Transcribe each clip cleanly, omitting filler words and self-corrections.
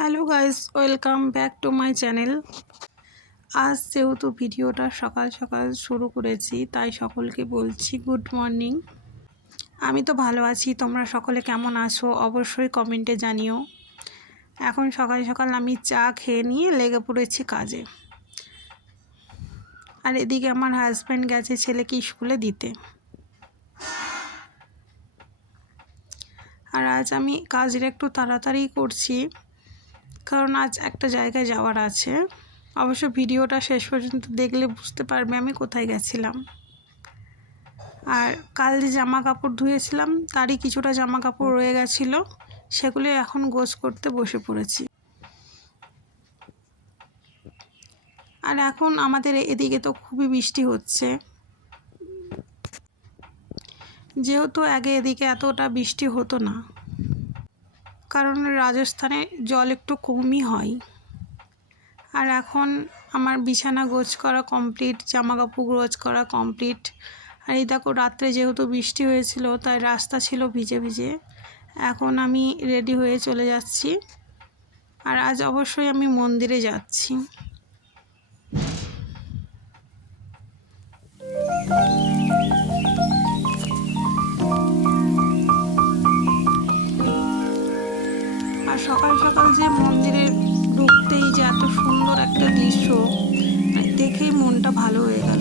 Hello guys, welcome back to my channel. আজ যেহেতু ভিডিওটা সকাল সকাল শুরু করেছি, তাই সকলকে বলছি গুড মর্নিং। আমি তো ভালো আছি, তোমরা সকলে কেমন আছো অবশ্যই কমেন্টে জানিও। এখন সকাল সকাল আমি চা খেয়ে নিয়ে লেগে পড়েছি কাজে। আর এদিকে আমার হাজব্যান্ড গেছে ছেলেকে স্কুলে দিতে। আর আজ আমি কাজটা একটু তাড়াতাড়ি করছি, কারণ আজ একটা জায়গায় যাওয়ার আছে। অবশ্য ভিডিওটা শেষ পর্যন্ত দেখলে বুঝতে পারবে আমি কোথায় গেছিলাম। আর কাল যে জামা কাপড় ধুয়েছিলাম তারই কিছুটা জামা কাপড় রয়ে গেছিলো, সেগুলো এখন গোছ করতে বসে পড়েছি। আর এখন আমাদের এদিকে তো খুবই বৃষ্টি হচ্ছে, যেহেতু আগে এদিকে এতটা বৃষ্টি হতো না, কারণ রাজস্থানে জল একটু কমই হয়। আর এখন আমার বিছানা গোছ করা কমপ্লিট, জামা কাপড় গোছ করা কমপ্লিট। আর এই দেখো, রাত্রে যেহেতু বৃষ্টি হয়েছিল তাই রাস্তা ছিল ভিজে ভিজে। এখন আমি রেডি হয়ে চলে যাচ্ছি। আর আজ অবশ্যই আমি মন্দিরে যাচ্ছি। আর সকাল সকাল যে মন্দিরে ঢুকতেই যে এত সুন্দর একটা দৃশ্য দেখেই মনটা ভালো হয়ে গেল।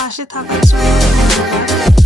পাশে থাকার জন্য ধন্যবাদ।